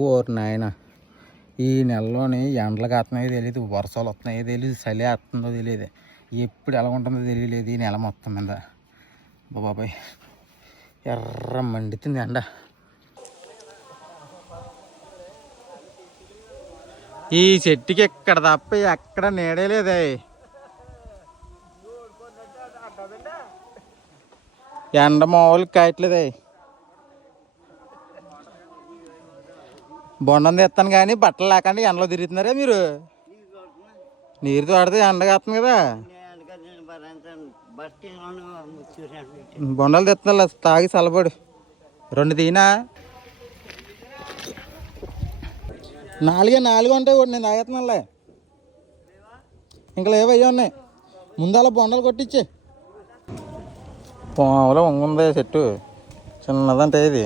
Or నాయన ఈ నెలలోని ఎండలు కాస్తున్నాయో తెలియదు, వర్షాలు వస్తున్నాయో తెలియదు, చలి వస్తుందో తెలియదు, ఎప్పుడు ఎలా ఉంటుందో తెలియలేదు ఈ నెల మొత్తం మీద. బాబాయ్ ఎర్ర మండుతుంది ఎండ. ఈ చెట్టుకి ఎక్కడ తప్ప ఎక్కడ నీడే లేదే. ఎండ మామూలు కాయట్లేదే. బొండం తెస్తాను కానీ బట్టలు లేకుండా ఎండలో తిరుగుతున్నారే మీరు. నీరు తోడితే ఎండ కాస్తుంది కదా. బొండాలు తెస్తున్నా తాగి చల్లబడు. 2 తీనా 4 ఉంటాయి కూడా నేను తాగేస్తున్నాలే. ఇంకా లేవయ్యా ఉన్నాయి. ముందు అలా బొండాలు కొట్టించే. పావులో వంగుంది చెట్టు చిన్నదంటే ఇది.